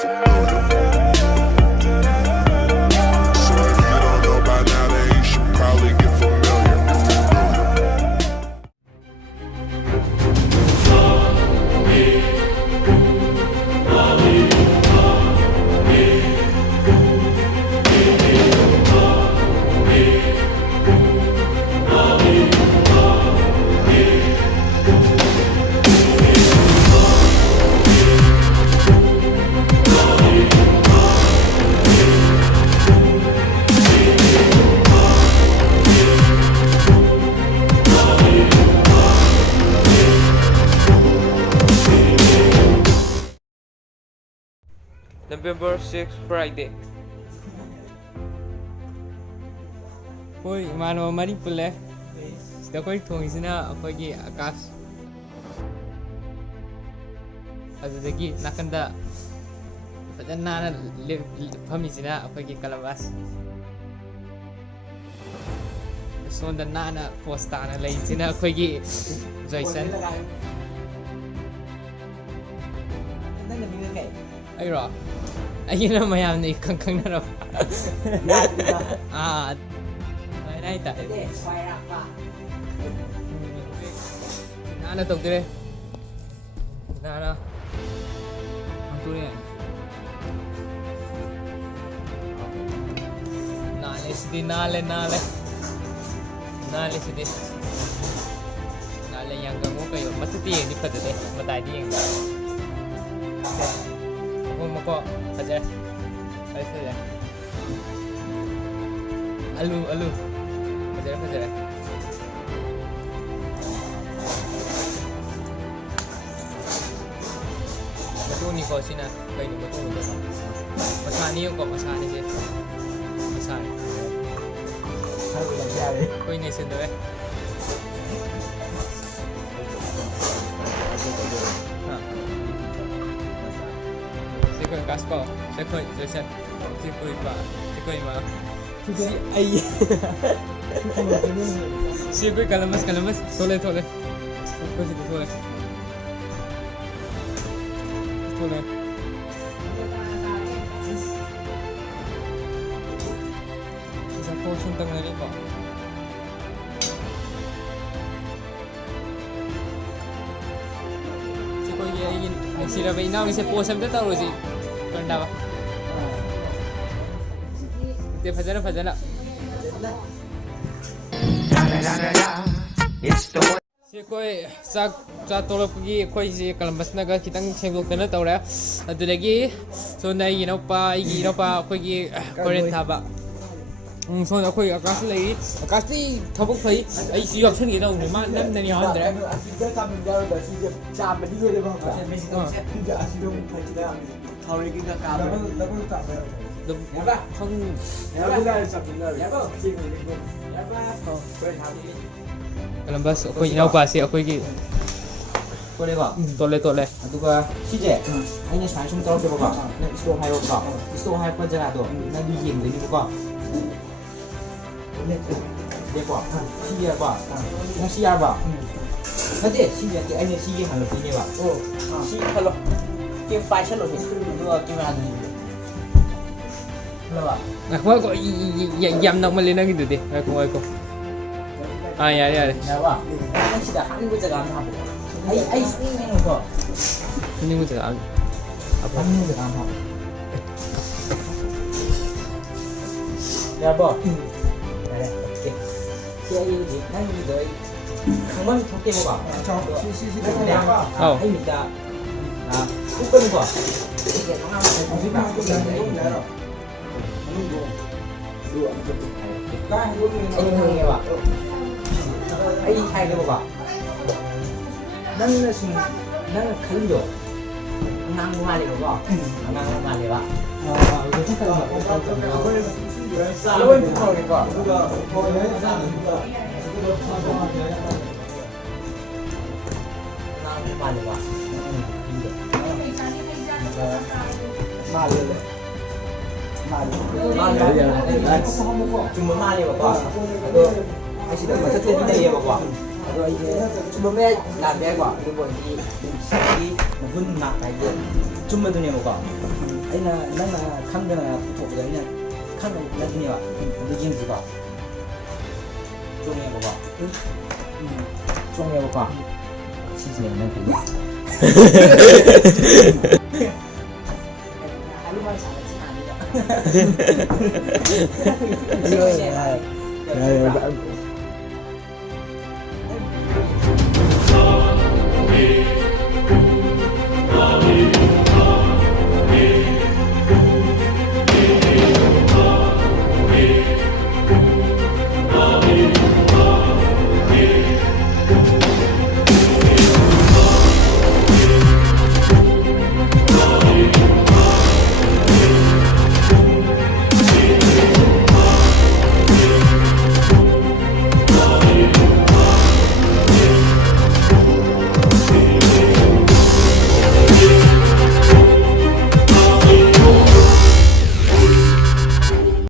get familiar. So if you don't know by now, then you should probably get familiar. November 6th, Friday. Hoi, mano mari pulle. Sida koi thongisina akogi akas. Adudagi nakanda fadana phamisina akogi kalabas. Sonda nana postana leisina akogi Jason. Ay ro. Ayun na mayam na ikang na raw. Ah. Ay naita. Nana tog dire. Nana. Ang tuloy yan. Nale. Nale sidi. Nale yang kamu kayo. Matuti yan di padade. Matay di yan. Moko aja. Aja. Alu. Aja. Betul ni kau sini, kau ini betul. Masani yung kau masani sih. Masani. Kau ini sendiri. Kaspo, sekoi ma. Sekoi kalamas, tole. Tole. Isa po suntang na rin po. Sekoi yayin, nagsirabay na, isa po sa mga tao si. Kanda ba? Hindi, fajana. Si koi sa tolop gi koi si kalambas naga kitang senglok na tawra. Adulagi so na ginaw pa koi gi current haba. So na koi akas lagi. Akas ni thabok phai ai si option gi daw ma nam nani handra. Kalambas ako'y inawpasi ako'y tole aduga sije aina sai sum taw ba na isto hayo pa jara do na di yeng de ni ba de ba siya ba na siya ba na de siya de aina siya halo ni ba si halo ke fashion lo ni do ke ma halo ba ako ko yam nak malina gitu deh ako ya ya ba na sida han bu jaga ma ai sini ni ko ini mo jaga apa ni jaga ma ya ba si ai di nan ni doi 정말 좋게 먹어. 아, 아닙니다. 아, 꿀 거. 이게 아니 봐. 아이 잘 먹어. 나는 지금 나는 칼로. 나는 말이 먹어. 나는 말이 봐. 아, 이거 잠깐만. 이거 이거. 누가 Mali ba? Mali. Cuma mali ba? Ay sila matutulog na iya ba? Cuma may labi ba? Ito po di nabun na kayo. Cuma doon mo ba? ꯑꯩꯅ ꯅꯪꯅ ꯈꯪꯗꯅ ꯄꯨꯊꯣꯛꯄꯗ ꯑꯩꯅ ꯈꯪꯗꯕ ꯅꯠꯇꯅꯦꯕ ꯑꯗꯨ ꯌꯦꯡꯁꯤꯀꯣ ꯆꯣꯡꯉꯦꯕꯀꯣ ꯆꯣꯡꯉꯦꯕꯀꯣ ꯁꯤꯁꯤꯅꯦ ꯅꯪ ꯀꯩꯅꯣ 하루만 잘하지 아니야.